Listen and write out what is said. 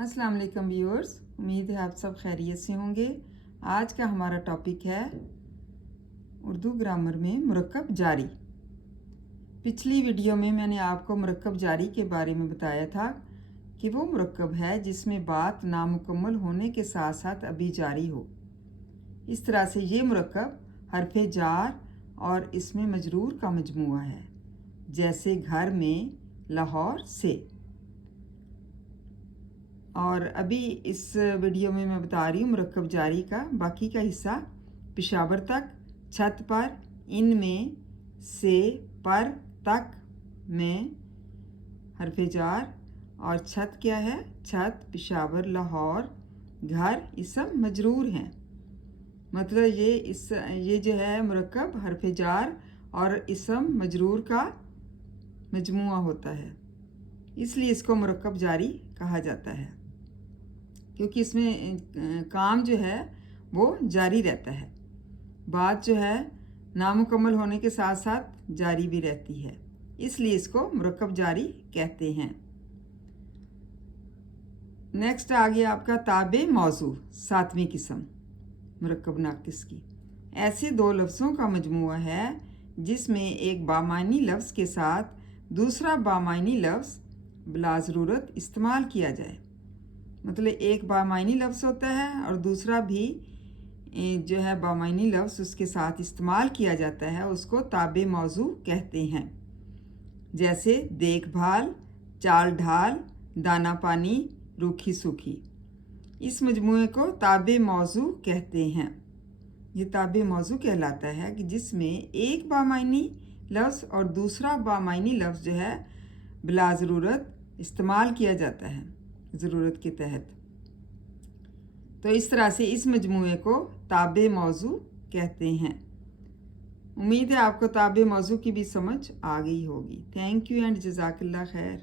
अस्सलाम वालेकुम व्यूअर्स, उम्मीद है आप सब खैरियत से होंगे। आज का हमारा टॉपिक है उर्दू ग्रामर में मुरक्कब जारी। पिछली वीडियो में मैंने आपको मुरक्कब जारी के बारे में बताया था कि वो मुरक्कब है जिसमें बात नामुकम्मल होने के साथ साथ अभी जारी हो। इस तरह से ये मुरक्कब हरफ जार और इसमें मजरूर का मजमुआ है, जैसे घर में, लाहौर से। और अभी इस वीडियो में मैं बता रही हूँ मुरक्कब जारी का बाकी का हिस्सा। पेशावर तक, छत पर, इन में, से, पर, तक, में, हरफ जार। और छत क्या है? छत, पेशावर, लाहौर, घर, इसम मजरूर हैं। मतलब ये जो है मुरक्कब हरफ जार और इसम मजरूर का मजमुआ होता है, इसलिए इसको मुरक्कब जारी कहा जाता है, क्योंकि इसमें काम जो है वो जारी रहता है। बात जो है नामुकम्मल होने के साथ साथ जारी भी रहती है, इसलिए इसको मुरक्कब जारी कहते हैं। नेक्स्ट आ गया आपका ताबे मौजू, 7वीं किस्म मुरक्कब नाकिस की। ऐसे दो लफ्ज़ों का मजमुआ है जिसमें एक बामानी लफ्ज़ के साथ दूसरा बामानी लफ्ज़ बिला ज़रूरत इस्तेमाल किया जाए। मतलब एक बामायनी लफ्ज़ होता है और दूसरा भी जो है बामायनी लफ्ज़ उसके साथ इस्तेमाल किया जाता है, उसको ताबे मौजू कहते हैं। जैसे देखभाल, चाल ढाल, दाना पानी, रूखी सूखी। इस मजमूए को ताबे मौजू कहते हैं। ये ताबे मौजू कहलाता है कि जिसमें एक बामायनी लफ्ज़ और दूसरा बामायनी लफ्ज़ जो है बिला ज़रूरत इस्तेमाल किया जाता है, ज़रूरत के तहत। तो इस तरह से इस मजमूए को ताबे मौजू कहते हैं। उम्मीद है आपको ताबे मौजू की भी समझ आ गई होगी। थैंक यू एंड जज़ाकल्लाह खैर।